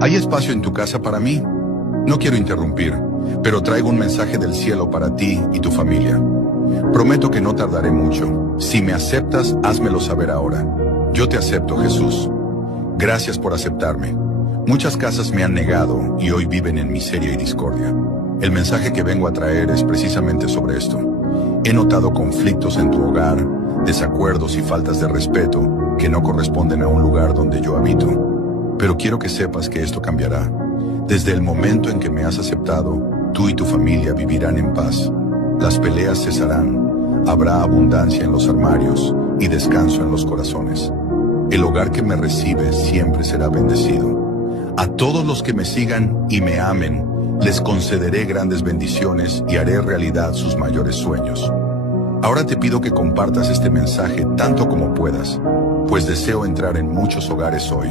¿Hay espacio en tu casa para mí? No quiero interrumpir, pero traigo un mensaje del cielo para ti y tu familia. Prometo que no tardaré mucho. Si me aceptas, házmelo saber ahora. Yo te acepto, Jesús. Gracias por aceptarme. Muchas casas me han negado y hoy viven en miseria y discordia. El mensaje que vengo a traer es precisamente sobre esto. He notado conflictos en tu hogar, desacuerdos y faltas de respeto que no corresponden a un lugar donde yo habito. Pero quiero que sepas que esto cambiará. Desde el momento en que me has aceptado, tú y tu familia vivirán en paz. Las peleas cesarán, habrá abundancia en los armarios y descanso en los corazones. El hogar que me recibe siempre será bendecido. A todos los que me sigan y me amen, les concederé grandes bendiciones y haré realidad sus mayores sueños. Ahora te pido que compartas este mensaje tanto como puedas, pues deseo entrar en muchos hogares hoy.